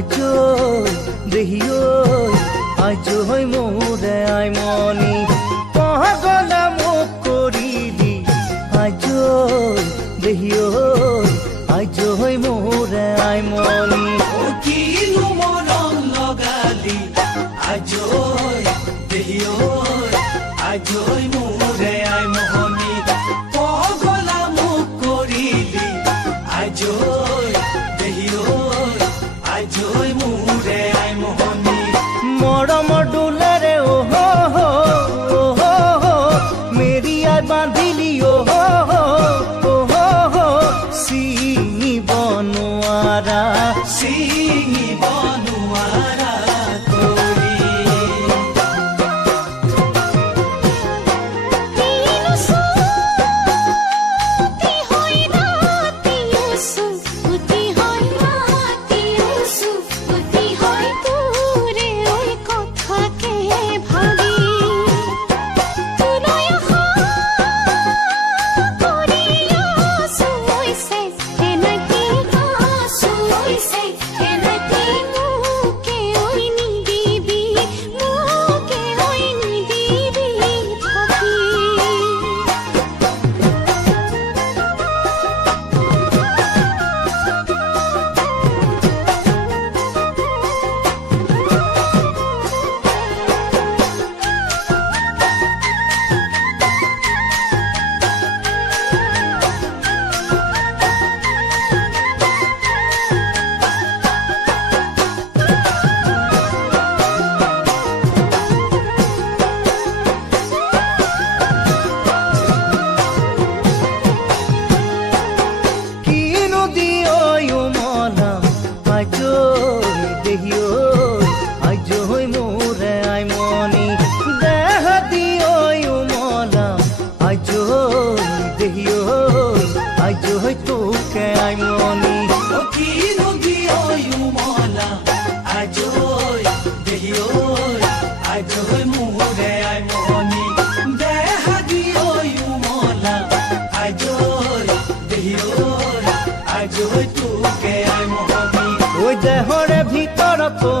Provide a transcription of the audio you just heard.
আজো দেহিও আজো হৈ মোৰে আইমনি পাগলা মোক কৰিলি আজো দেহিও আজো হৈ মোৰে আইমনি কিনো মৰম লগালি আজো দেহিও আজো মোৰে আইমনি পাগলা মোক কৰিলি আজো দেহিও আজো মোৰে আইমনি মৰমৰ ডোলেৰে ওহো ওহো মেৰি আই বান্ধিলি ওহো ওহো চিঙিব নোৱাৰা চিঙিব নোৱাৰা কৰি ওই দেহৰে ভিতৰ তো